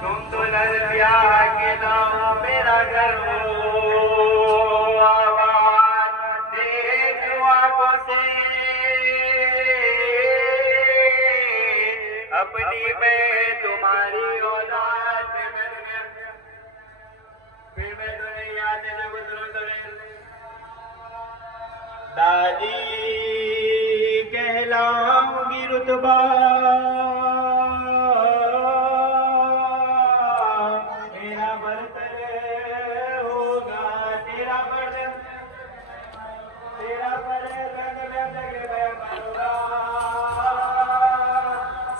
तुम दुल्हन ब्याह के नाम मेरा घर हो आबाद, देख आंखों से अपनी मैं तुम्हारी औलाद, फिर मैं दुनिया से जो गुजरूं दादी कहलाऊंगी रुतबा, मेरा बर्तन होगा तेरा बर्तन, तेरा बर्तन रंग में गया होगा।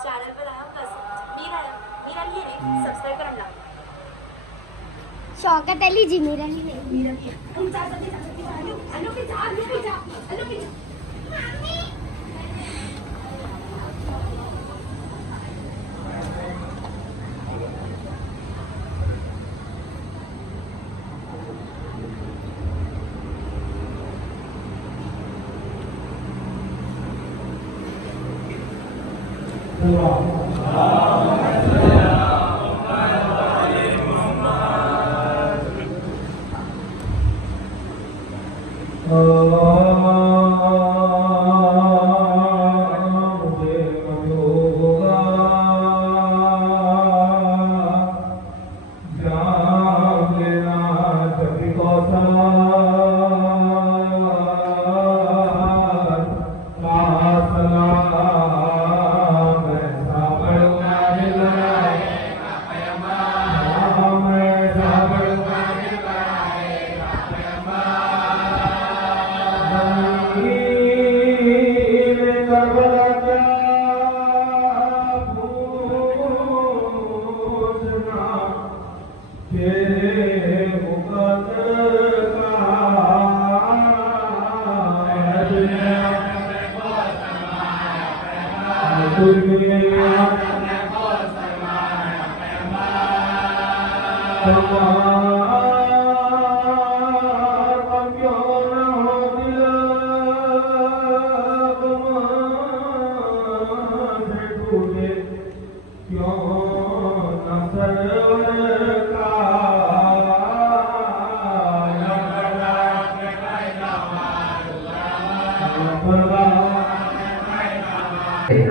चॅनल वर आहात मीरा मीराली रे सबस्क्राइब करा ना। शौकत अली जी मीराली रे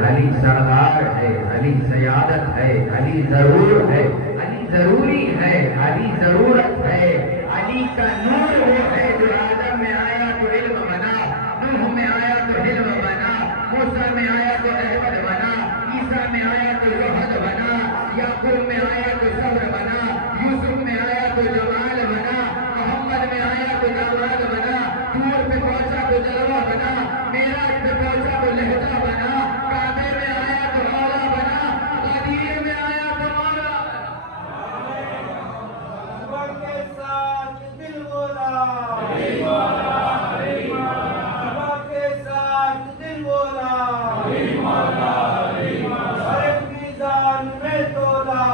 अली सरदार है, अली सयादत है, अली जरूर है, अली जरूरी है, अली जरूरत है, अली का नूर वो है जो आदम में आया तो इल्म बना, नूह में आया तो इल्म बना, मूसा में आया तो रहमत बना, ईसा में आया तो रहमत बना, याकूब में आया तो सब्र बना, यूसुफ में आया तो जमाल बना, मोहम्मद में आया तो जमाल बना, दूर पे पहुंचा तो जलवा बना, मेराज पे पहुंचा तो लहजा बना, काबे में आया तो मौला बना, गदीर में आया तो मौला के साथ दिल बोला, के साथ दिल बोला, हर एक मीज़ान में तोला,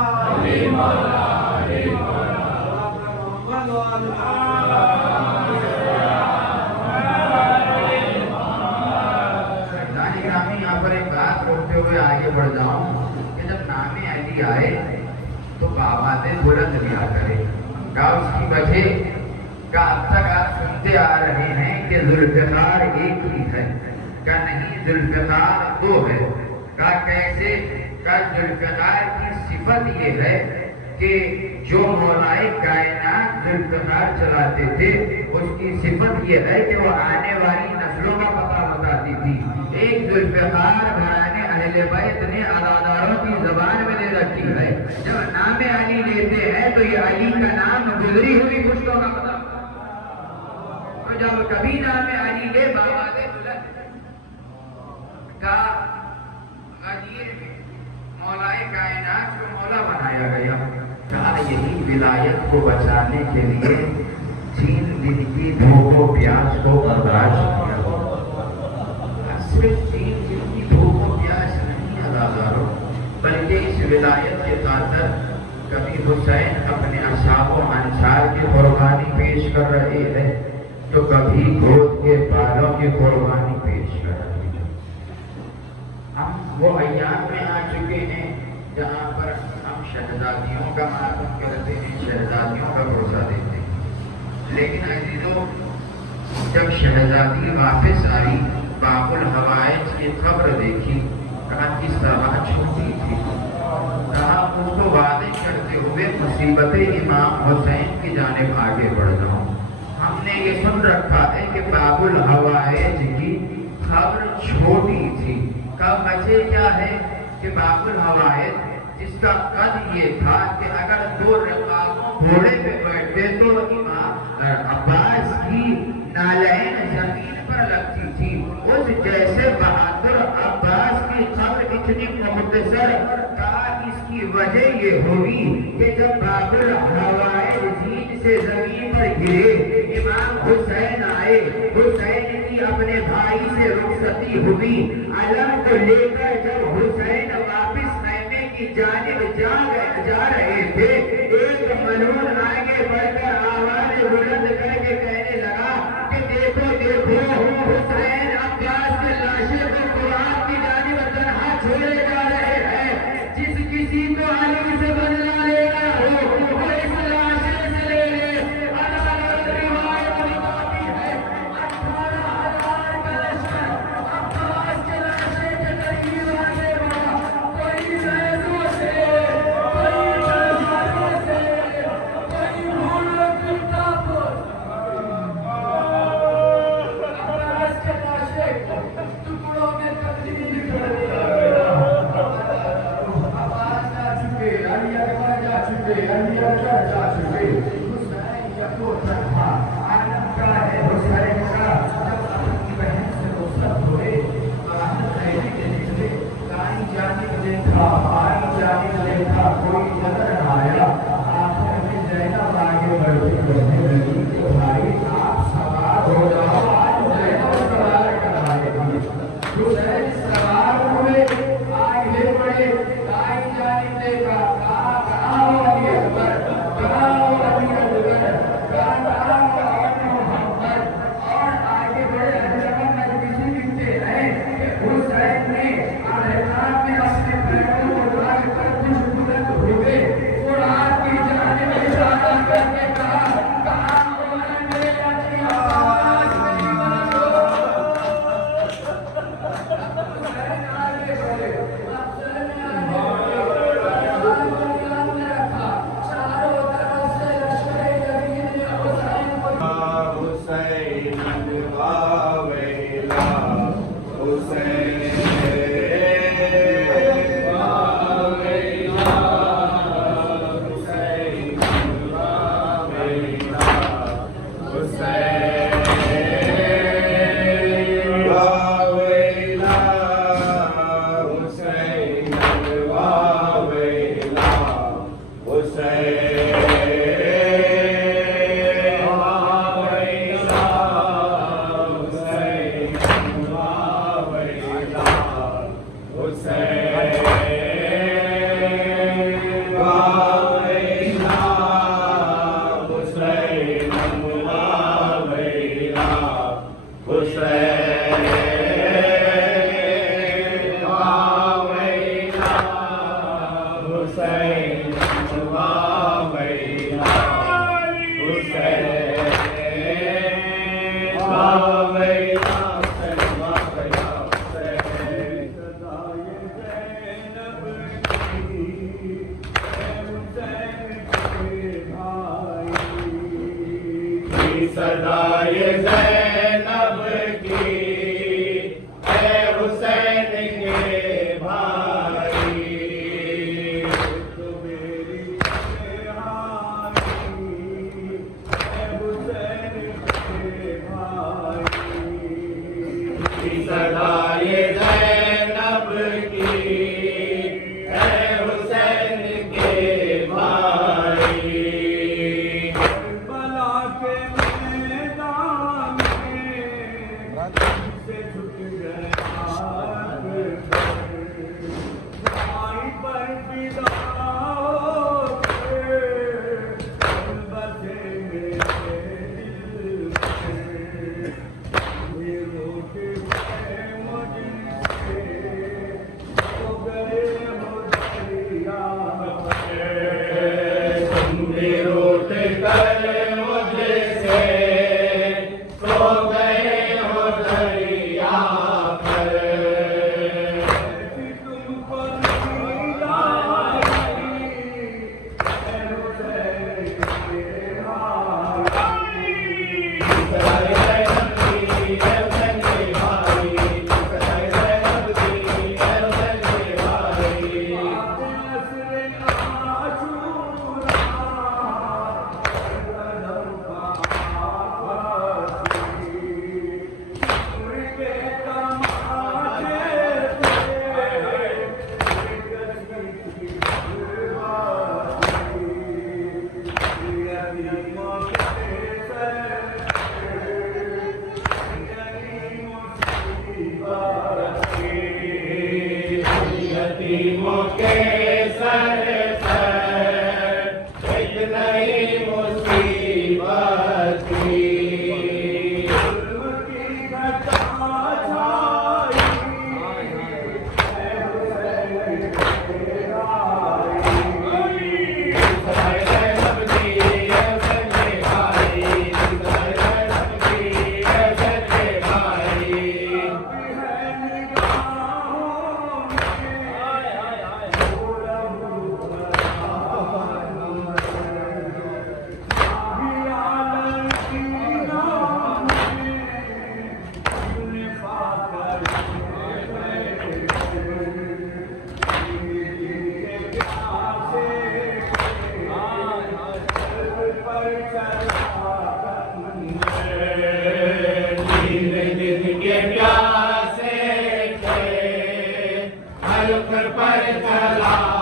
यहाँ पर एक बात करते हुए आगे बढ़ जाऊं कि जब नामे अली आए तो बाबाते बुलंद लिया करे का उसकी वजह का अब तक आप सुनते आ रहे हैं कि जुल्फ़िकार एक ही है का नहीं, जुल्फ़िकार दो है का कैसे का जुल्फ़िकार की सिफत ये है कि जो मौलाए कायनात जुल्फ़िकार चलाते थे उसकी सिफत ये है कि वो आने वाली नस्लों का पता बताती थी। एक जुल्फ़िकार घराने अहले बैत ने अदादारों की जबान में दे रखी है, जब नाम अली लेते हैं तो ये अली का नाम गुजरी हुई पुश्तों का पता, तो जब कभी नाम अली ले बाबादे बुलंद का गदीर में मौलाए कायनात को मौला बनाया गया। कहा यही विलायत को बचाने के लिए 3 दिन की भूख और प्यास को बर्दाश्त किया। सिर्फ 3 दिन की भूख और प्यास नहीं अदादारों, बल्कि इस विलायत के खातिर कभी हुसैन अपने असहाबों अंसार की कुर्बानी पेश कर रहे हैं तो कभी गोद के बालों की कुर्बानी पेश कर रहे हैं। हम वो अय्याम में आ चुके हैं जहाँ पर हम शहजादियों का मातम करते हैं, शहजादियों का भरोसा देते हैं। लेकिन अजीजों, जब शहजादी वापस आई, बाबुल हवाइज की खबर देखी, कहा कि सभा छोटी थी, कहा उसको वादे करते हुए मुसीबत इमाम हुसैन की जानिब आगे बढ़ जाऊं। हमने ये सुन रखा है कि बाबुल हवाइज की खबर छोटी थी। कब वजह क्या है कि बाबुल हवाइज जिसका कद ये था कि अगर दो रकाबों घोड़े पे बैठते तो इमाम अब्बास की नालैन जमीन पर लगती थी। उस जैसे बहादुर अब्बास की खबर इतनी मुख्तसर, कहा इसकी वजह ये होगी कि जब बाबुल हवाइज जीत से जमीन पर गिरे, इमाम हुसैन आए, हुसैन की अपने भाई से रुखसती हुई, अलम को लेकर जब हुसैन वापिस खैमे की जानिब जा रहे थे, एक मलून आगे बढ़कर आवाज बुलंद करके कहने लगा कि देखो देखो, हुसैन अब्बास के लाशे को कुरान की जानिब तन्हा छोड़े जा रहे हैं। जिस किसी को अली से बदला लेना हो वो इस लाशे से ले ले। अलग-अलग रिवायत बताती है 18,000 का लश्कर अब्बास के लाशे के करीब आने वाला, कोई बैलों से, कोई तलवारों से, कोई घोड़ों की ताबूत, अब्बास के लाशे को टुकड़ों में तब्दील कर दिया। अब्बास जा चुके, अली अकबर जा चुके, अली अकबर जा चुके, हुसैन यको तन्हा। आलम का है हुसैन का, जब अपनी बहन से रुखसत हुए, बाहर खैमे के निकले, दाई जानिब देखा, बाई जानिब देखा, कोई नजर न आया। आखिर में ज़ैनब आगे बढ़ती कहने लगी कि भाई आप सवार हो जाओ, आज ज़ैनब सवार कराएगी। हुसैन सवार हुए, आगे बढ़े, दाई जानिब देखा, कहाँ हो अली अकबर, कहाँ हो अली अकबर, कहाँ हो अली मोहम्मद, और आगे बढ़े। अजब मजलिसी लिखते हैं कि हुसैन ने अहराम में अपने पैरों को डाल कर कुछ बुलंद हुए, कुरान की जानिब इशारा करके कहा, कहाँ हो मेरे अली अब्बास, मेरी मदद हो। हुसैन आगे बढ़े, अफजल ने आगे बढ़े, में रखा, चारों तरफ से लश्कर यजीद ने हुसैन को हुसैन वावेला, हुसैन वावेला, हुसैन वावेला, हुसैन वावेला, हुसैन वावेला, हुसैन मुके सर पर इतनी मुसीबत थी प्यासे थे हर पर चला